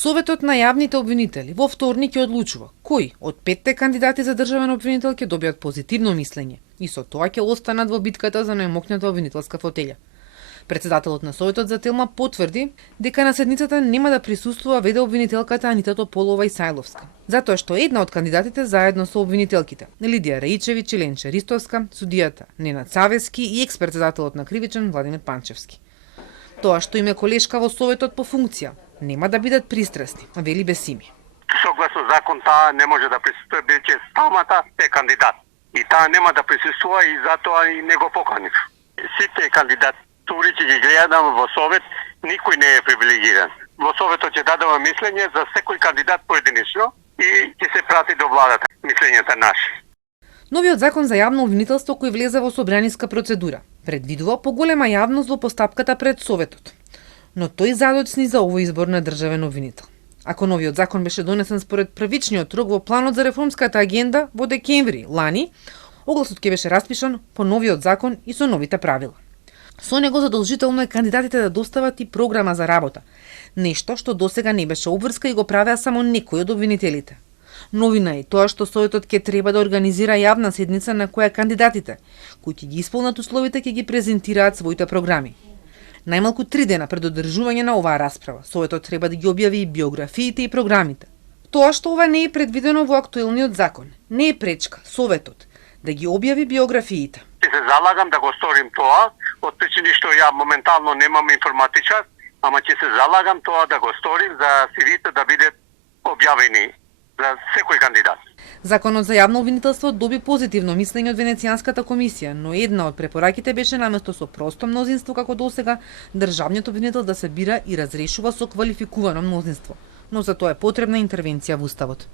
Советот на јавните обвинители во вторник ќе одлучува кои од 5 кандидати за државен обвинител ќе добијат позитивно мислење и со тоа ќе останат во битката за најмокната обвинителска фотелја. Председателот на Советот за Телма потврди дека на седницата нема да присуствува веде обвинителката Анита Тополова Исајловска, затоа што една од кандидатите заедно со обвинителките Лидија Раичевиќ и Ленче Ристовска, судијата Ненад Савески и екс-председателот на Кривичен Владимир Панчевски. Тоа што им е колешка во Советот по функција нема да бидат пристрасни, вели Бесими. Согласно закон таа не може да присуствува бидејќи стамата е кандидат. И таа нема да присуствува и затоа и не го поканив. Сите кандидатури ќе ги гледам во Совет, никој не е привилегиран. Во Советот ќе дадува мислење за секој кандидат поединечно и ќе се прати до владата мислењата наши. Новиот закон за јавно обвинителство кој влезе во собраниска процедура предвидува поголема јавност во постапката пред Советот. Но тој задоцни за овој избор на државен обвинител. Ако новиот закон беше донесен според првичниот рок во планот за реформската агенда во декември лани, огласот ќе беше распишан по новиот закон и со новите правила. Со него задолжително е кандидатите да достават и програма за работа, нешто што досега не беше обврска и го правеа само некои од обвинителите. Новина е тоа што Советот ќе треба да организира јавна седница на која кандидатите, кои ќе ги исполнат условите, ќе ги презентираат своите програми. Најмалку 3 дена пред одржување на оваа расправа, Советот треба да ги објави и биографиите и програмите. Тоа што ова не е предвидено во актуелниот закон, не е пречка Советот да ги објави биографиите. Ќе се залагам да го сторим тоа, од причини што ја моментално немам информатичар, ама ќе се залагам тоа да го сторим за CV-те да бидат објавени за секој кандидат. Законот за јавно обвинителство доби позитивно мислење од Венецијанската комисија, но една од препораките беше наместо со просто мнозинство како досега, државниот обвинител да се бира и разрешува со квалификувано мнозинство. Но за тоа е потребна интервенција во Уставот.